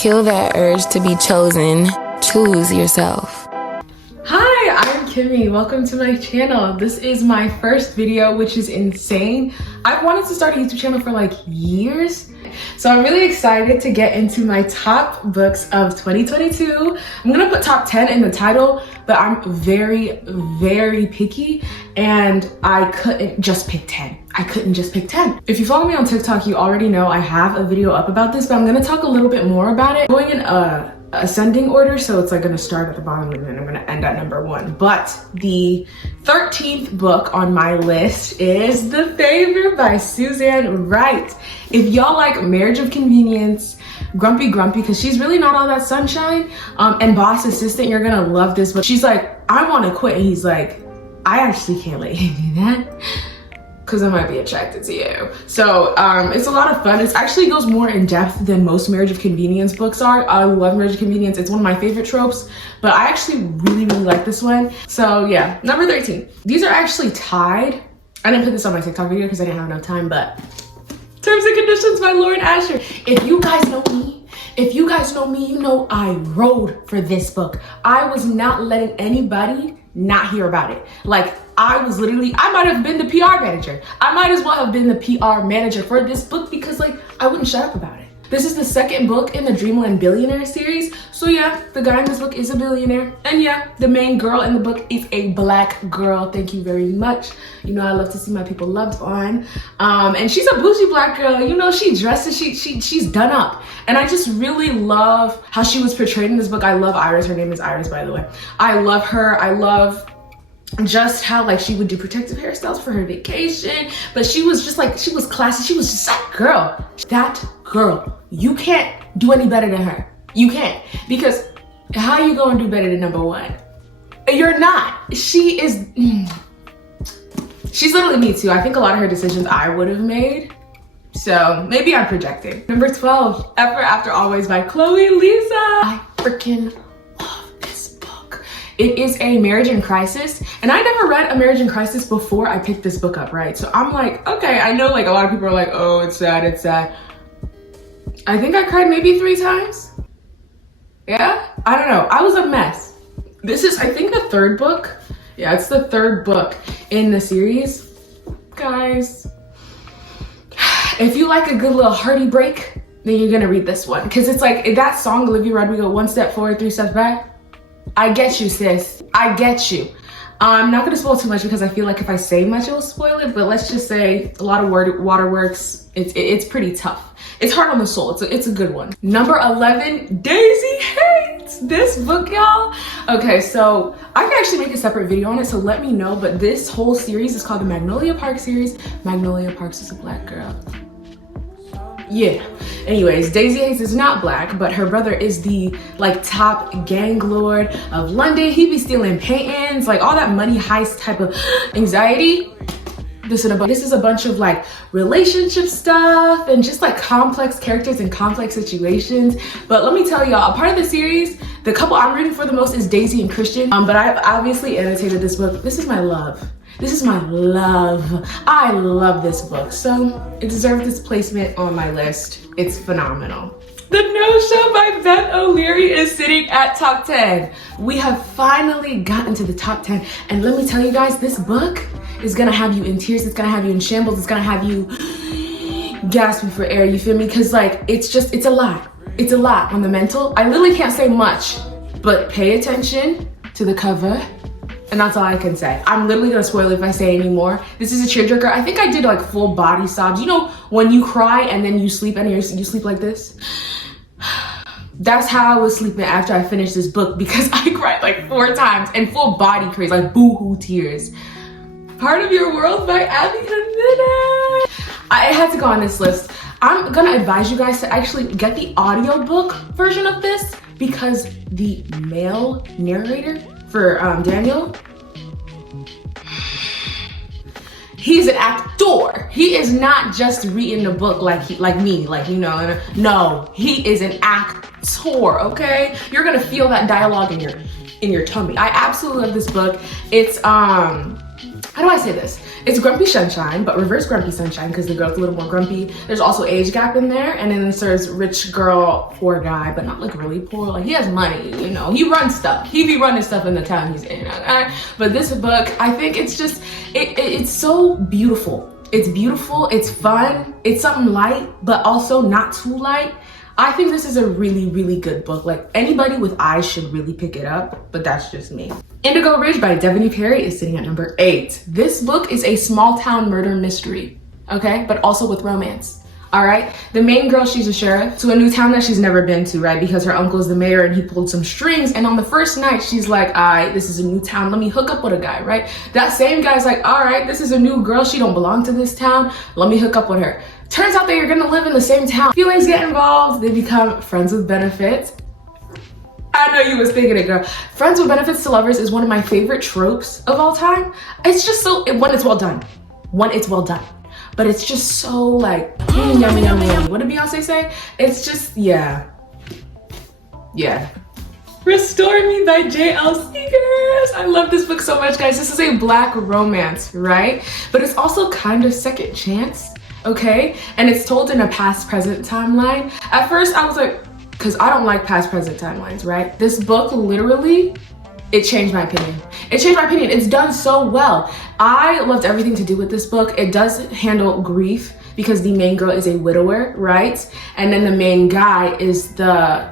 Kill that urge to be chosen. Choose yourself. Hi, I'm Kimmy. Welcome to my channel. This is my first video, which is insane. I've wanted to start a YouTube channel for like years. So I'm really excited to get into my top books of 2022. I'm gonna put top 10 in the title, but I'm very, very picky and I couldn't just pick 10. I couldn't just pick 10. If you follow me on TikTok, you already know I have a video up about this, but I'm gonna talk a little bit more about it. Going in ascending order, so it's like gonna start at the bottom and then I'm gonna end at number 1. But the 13th book on my list is The Favor by Suzanne Wright. If y'all like Marriage of Convenience, Grumpy, because she's really not all that sunshine, and Boss Assistant, you're gonna love this book. She's like, I wanna quit, and he's like, I actually can't let you do that, because I might be attracted to you. So it's a lot of fun. It actually goes more in depth than most Marriage of Convenience books are. I love Marriage of Convenience. It's one of my favorite tropes, but I actually really like this one. So yeah, number 13. These are actually tied. I didn't put this on my TikTok video because I didn't have enough time, but Terms and Conditions by Lauren Asher. If you guys know me, you know I rode for this book. I was not letting anybody not hear about it. Like, I might have been the PR manager. I might as well have been the PR manager for this book because like, I wouldn't shut up about it. This is the second book in the Dreamland Billionaire series. So yeah, the guy in this book is a billionaire. And yeah, the main girl in the book is a Black girl. Thank you very much. You know, I love to see my people loved on. And she's a bougie Black girl. You know, she dresses, she's done up. And I just really love how she was portrayed in this book. I love Iris. Her name is Iris, by the way. I love her. I love just how like she would do protective hairstyles for her vacation, but she was just like, she was classy. She was just that girl. You can't do any better than her. You can't, because how you gonna do better than number 1? You're not. She's literally me too. I think a lot of her decisions I would have made. So maybe I'm projecting. Number 12, Ever After Always by Chloe Lisa. I freaking love this book. It is a marriage in crisis, and I never read a marriage in crisis before I picked this book up, right? So I'm like, okay, I know like a lot of people are like, oh, it's sad, it's sad. I think I cried maybe 3 times. Yeah, I don't know. I was a mess. This is, I think, the 3rd book. Yeah, it's the 3rd book in the series. Guys, if you like a good little hearty break, then you're gonna read this one. Because it's like that song, Olivia Rodrigo, 1 step forward, 3 steps back. I get you, sis. I get you. I'm not gonna spoil too much because I feel like if I say much, it will spoil it. But let's just say a lot of waterworks. It's pretty tough. It's hard on the soul. It's a good one. Number 11, Daisy hates this book, y'all. Okay, so I can actually make a separate video on it, so let me know. But this whole series is called the Magnolia Park series. Magnolia Parks is a Black girl. Yeah. Anyways, Daisy Hayes is not Black, but her brother is the like top gang lord of London. He be stealing paintings, like all that money heist type of anxiety. This is a bunch of like relationship stuff and just like complex characters and complex situations. But let me tell y'all, a part of the series, the couple I'm rooting for the most is Daisy and Christian. But I've obviously annotated this book. This is my love. This is my love. I love this book. So it deserves this placement on my list. It's phenomenal. The No Show by Beth O'Leary is sitting at top 10. We have finally gotten to the top 10. And let me tell you guys, this book is gonna have you in tears. It's gonna have you in shambles. It's gonna have you gasping for air, you feel me? Cause like, it's a lot. It's a lot on the mental. I literally can't say much, but pay attention to the cover. And that's all I can say. I'm literally gonna spoil it if I say any more. This is a tearjerker. I think I did like full body sobs. You know, when you cry and then you sleep and you sleep like this? That's how I was sleeping after I finished this book because I cried like 4 times and full body craze, like boo-hoo tears. Part of Your World by Abby Jimenez. I had to go on this list. I'm gonna advise you guys to actually get the audiobook version of this because the male narrator for Daniel, he's an actor. He is not just reading the book like me, like, you know. No, he is an actor, okay? You're gonna feel that dialogue in your tummy. I absolutely love this book. It's how do I say this? It's Grumpy Sunshine, but reverse Grumpy Sunshine because the girl's a little more grumpy. There's also age gap in there, and then there's rich girl, poor guy, but not like really poor. Like he has money, you know. He runs stuff. He be running stuff in the town he's in. Okay? But this book, I think it's just, it's so beautiful. It's beautiful. It's fun. It's something light, but also not too light. I think this is a really, really good book. Like anybody with eyes should really pick it up, but that's just me. Indigo Ridge by Devaney Perry is sitting at number 8. This book is a small town murder mystery, okay? But also with romance, all right? The main girl, she's a sheriff to a new town that she's never been to, right? Because her uncle's the mayor and he pulled some strings. And on the first night, she's like, all right, this is a new town. Let me hook up with a guy, right? That same guy's like, all right, this is a new girl. She don't belong to this town. Let me hook up with her. Turns out that you're gonna live in the same town. Feelings get involved. They become friends with benefits. I know you was thinking it, girl. Friends with benefits to lovers is one of my favorite tropes of all time. It's just so, when it's well done. When it's well done. But it's just so like, yummy, yummy, yummy. What did Beyonce say? It's just, yeah. Yeah. Restore Me by J.L. Seegers. I love this book so much, guys. This is a Black romance, right? But it's also kind of second chance. Okay, and it's told in a past present timeline. At first I was like, because I don't like past present timelines, right? This book literally, it changed my opinion. It changed my opinion. It's done so well. I loved everything to do with this book. It does handle grief because the main girl is a widower, right? And then the main guy is the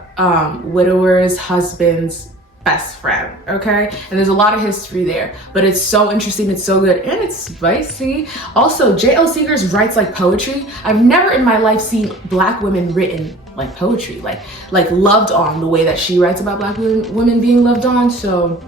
widower's husband's best friend, okay? And there's a lot of history there, but it's so interesting, it's so good, and it's spicy. Also, J.L. Seegers writes like poetry. I've never in my life seen Black women written like poetry, like loved on the way that she writes about Black women being loved on. So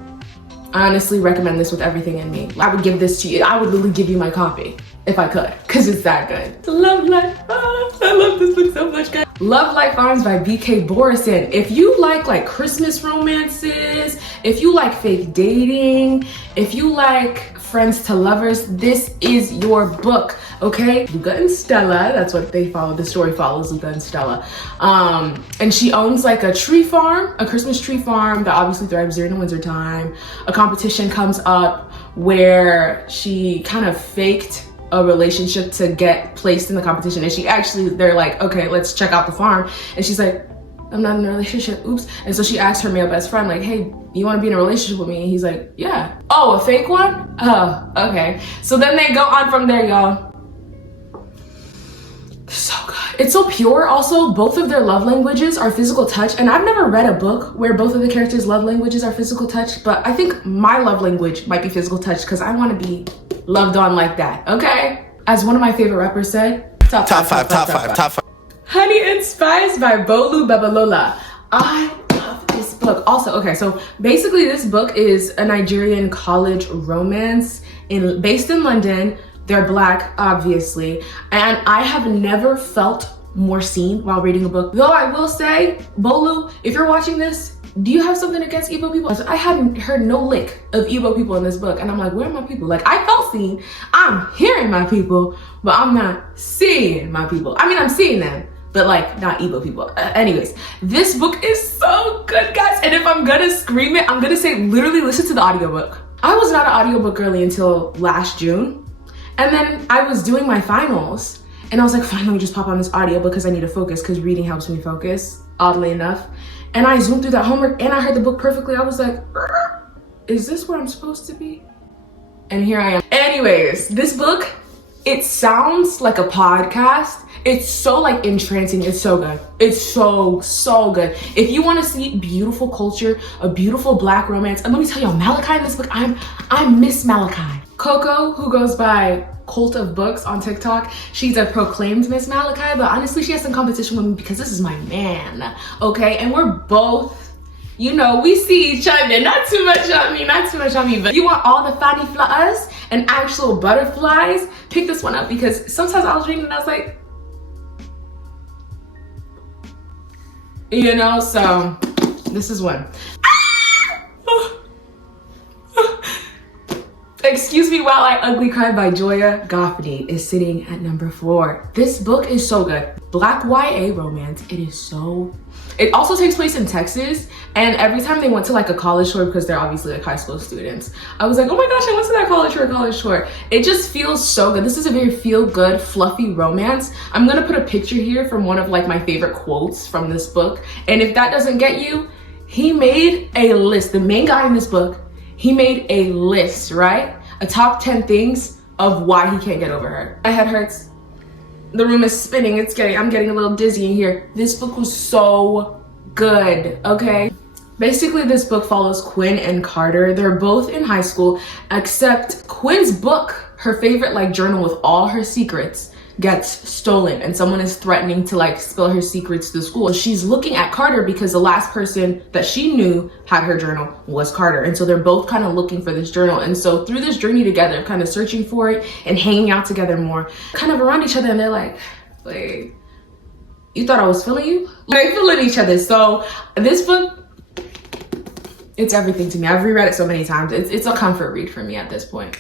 I honestly recommend this with everything in me. I would give this to you. I would literally give you my copy if I could, because it's that good. Love Life Arms. I love this book so much, guys. Love Life Arms by B.K. Borison. If you like Christmas romances, if you like fake dating, if you like friends to lovers, this is your book, okay? Luca and Stella, that's what they follow. The story follows Luca and Stella. And she owns like a tree farm, a Christmas tree farm that obviously thrives during the winter time. A competition comes up where she kind of faked a relationship to get placed in the competition, and they're like, okay, let's check out the farm, and she's like, I'm not in a relationship, oops. And so she asked her male best friend, like, hey, you want to be in a relationship with me? And he's like, yeah. Oh, a fake one? Oh, okay. So then they go on from there, y'all. So good. It's so pure. Also, both of their love languages are physical touch, and I've never read a book where both of the characters' love languages are physical touch, but I think my love language might be physical touch because I want to be loved on like that, okay? As one of my favorite rappers said, top five. Honey and Spice by Bolu Babalola. I love this book. Also, okay, so basically this book is a Nigerian college romance based in London. They're Black, obviously, and I have never felt more seen while reading a book. Though I will say, Bolu, if you're watching this, do you have something against Igbo people? I hadn't heard no lick of Igbo people in this book, and I'm like, where are my people? Like, I felt seen. I'm hearing my people, but I'm not seeing my people. I mean, I'm seeing them, but like not Igbo people. Anyways, this book is so good, guys. And if I'm gonna scream it, I'm gonna say literally listen to the audiobook. I was not an audiobook girly until last June. And then I was doing my finals and I was like, fine, let me just pop on this audio because I need to focus because reading helps me focus, oddly enough. And I zoomed through that homework and I heard the book perfectly. I was like, is this where I'm supposed to be? And here I am. Anyways, this book, it sounds like a podcast. It's so like entrancing. It's so good. It's so good. If you want to see beautiful culture, a beautiful Black romance, and let me tell y'all, Malachi in this book, I'm Miss Malachi. Coco, who goes by Cult of Books on TikTok, she's a proclaimed Miss Malachi, but honestly, she has some competition with me because this is my man, okay? And we're both, you know, we see each other. Not too much on me, but you want all the fanny flowers and actual butterflies, pick this one up because sometimes I was reading and I was like, you know, so this is one. Excuse Me While I Ugly Cry by Joya Goffney is sitting at number 4. This book is so good. Black YA romance. It also takes place in Texas, and every time they went to like a college tour, because they're obviously like high school students, I was like, oh my gosh, I went to that college tour. It just feels so good. This is a very feel-good, fluffy romance. I'm gonna put a picture here from one of like my favorite quotes from this book, and if that doesn't get you, he made a list. The main guy in this book, he made a list, right? A top 10 things of why he can't get over her. My head hurts. The room is spinning. I'm getting a little dizzy in here. This book was so good, okay? Basically, this book follows Quinn and Carter. They're both in high school, except Quinn's book, her favorite like journal with all her secrets, gets stolen, and someone is threatening to like spill her secrets to school. She's looking at Carter because the last person that she knew had her journal was Carter, and so they're both kind of looking for this journal. And so through this journey together, kind of searching for it and hanging out together more, kind of around each other, and they're like, wait, you thought I was feeling you? Like, feeling each other. So this book, it's everything to me. I've reread it so many times. It's a comfort read for me at this point.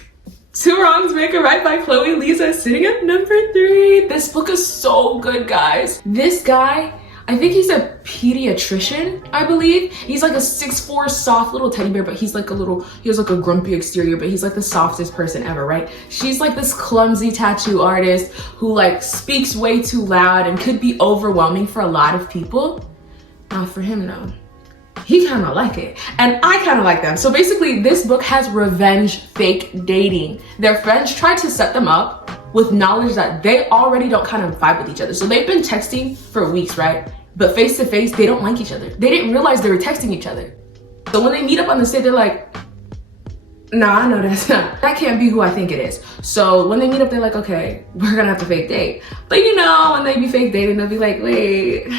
Two Wrongs Make a Right by Chloe Lisa sitting at number 3. This book is so good, guys. This guy, I think he's a pediatrician, I believe. He's like a 6'4" soft little teddy bear, but he's like he has like a grumpy exterior, but he's like the softest person ever, right? She's like this clumsy tattoo artist who like speaks way too loud and could be overwhelming for a lot of people. Not for him, no. He kind of like it, and I kind of like them. So basically, this book has revenge fake dating. Their friends tried to set them up with knowledge that they already don't kind of vibe with each other. So they've been texting for weeks, right? But face to face, they don't like each other. They didn't realize they were texting each other. So when they meet up on the stage, they're like, nah, I know that can't be who I think it is. So when they meet up, they're like, okay, we're gonna have to fake date. But you know, when they be fake dating, they'll be like, wait,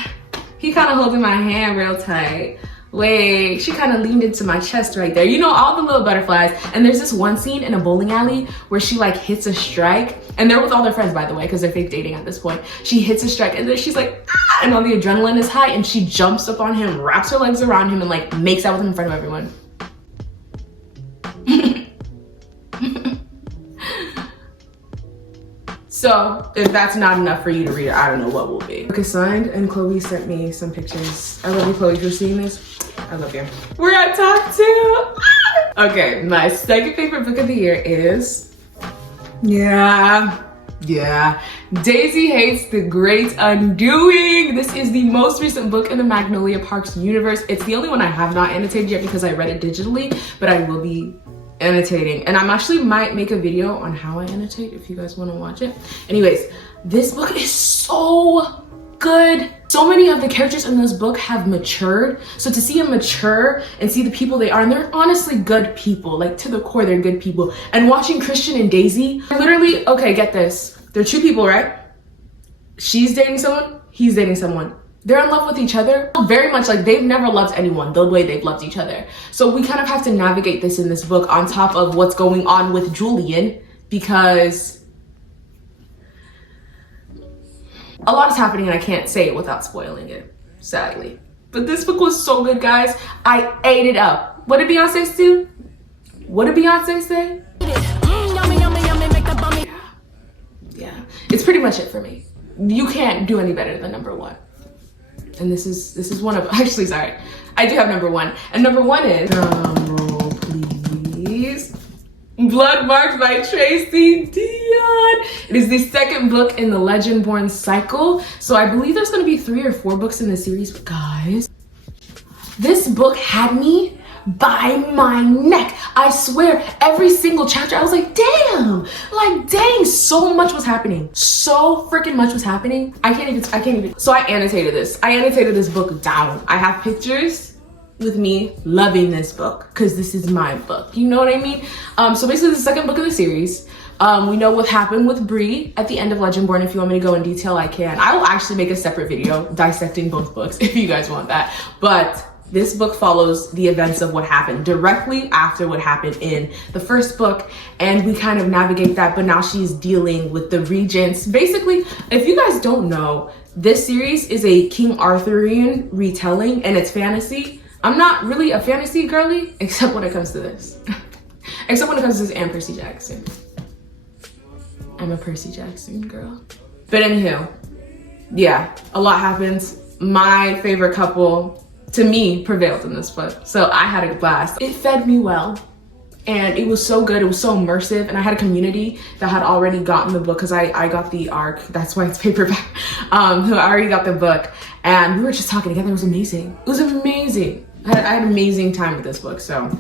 he kind of holding my hand real tight. Wait, she kind of leaned into my chest right there. You know, all the little butterflies. And there's this one scene in a bowling alley where she like hits a strike, and they're with all their friends, by the way, because they're fake dating at this point. She hits a strike, and then she's like, ah, and all the adrenaline is high, and she jumps up on him, wraps her legs around him, and like makes out with him in front of everyone. So if that's not enough for you to read it, I don't know what will be. Okay, signed, and Chloe sent me some pictures. I love you, Chloe, if you're seeing this. I love you. We're at top 2. Okay, my second favorite book of the year is, yeah, Daisy Hates the Great Undoing. This is the most recent book in the Magnolia Parks universe. It's the only one I have not annotated yet because I read it digitally, but I will be annotating, and I'm actually might make a video on how I annotate if you guys want to watch it. Anyways, this book is so good. So many of the characters in this book have matured. So to see them mature and see the people they are, and they're honestly good people, like to the core, they're good people. And watching Christian and Daisy, literally, okay, get this. They're 2 people, right? She's dating someone, he's dating someone. They're in love with each other, very much like they've never loved anyone the way they've loved each other. So we kind of have to navigate this in this book on top of what's going on with Julian, because a lot is happening and I can't say it without spoiling it, sadly. But this book was so good, guys. I ate it up. What did Beyonce do? What did Beyonce say? Yeah, it's pretty much it for me. You can't do any better than number 1. And this is one of, actually, sorry, I do have number 1. And number 1 is, roll please, Bloodwork by Tracy Dion. It is the second book in the Legend-Born cycle. So I believe there's gonna be 3 or 4 books in the series. But guys, this book had me by my neck. I swear, every single chapter, I was like, damn, like dang, so much was happening. So freaking much was happening. I can't even. So I annotated this. I annotated this book down. I have pictures with me loving this book because this is my book. You know what I mean? So basically the second book of the series. We know what happened with Bree at the end of Legend-Born. If you want me to go in detail, I can. I will actually make a separate video dissecting both books if you guys want that. But this book follows the events of what happened directly after what happened in the first book, and we kind of navigate that, but now she's dealing with the regents. Basically, if you guys don't know, this series is a King Arthurian retelling, and it's fantasy. I'm not really a fantasy girly, except when it comes to this. Except when it comes to this and Percy Jackson. I'm a Percy Jackson girl. But anywho, yeah, a lot happens. My favorite couple, to me, prevailed in this book. So I had a blast. It fed me well. And it was so good, it was so immersive, and I had a community that had already gotten the book because I got the ARC, that's why it's paperback, who already got the book, and we were just talking together. It was amazing. It was amazing. I had an amazing time with this book, so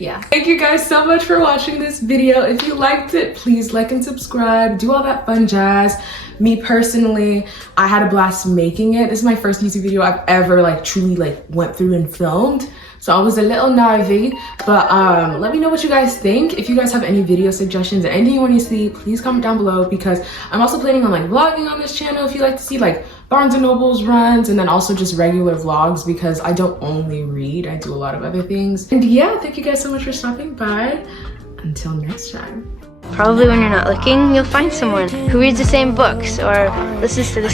yeah. Thank you guys so much for watching this video. If you liked it, please like and subscribe, do all that fun jazz. Me personally, I had a blast making it. This is my first YouTube video I've ever like truly like went through and filmed. So I was a little nervy, but let me know what you guys think. If you guys have any video suggestions or anything you want to see, please comment down below, because I'm also planning on like vlogging on this channel if you like to see like Barnes & Noble's runs, and then also just regular vlogs, because I don't only read, I do a lot of other things. And yeah, thank you guys so much for stopping by. Until next time. Probably when you're not looking, you'll find someone who reads the same books or listens to the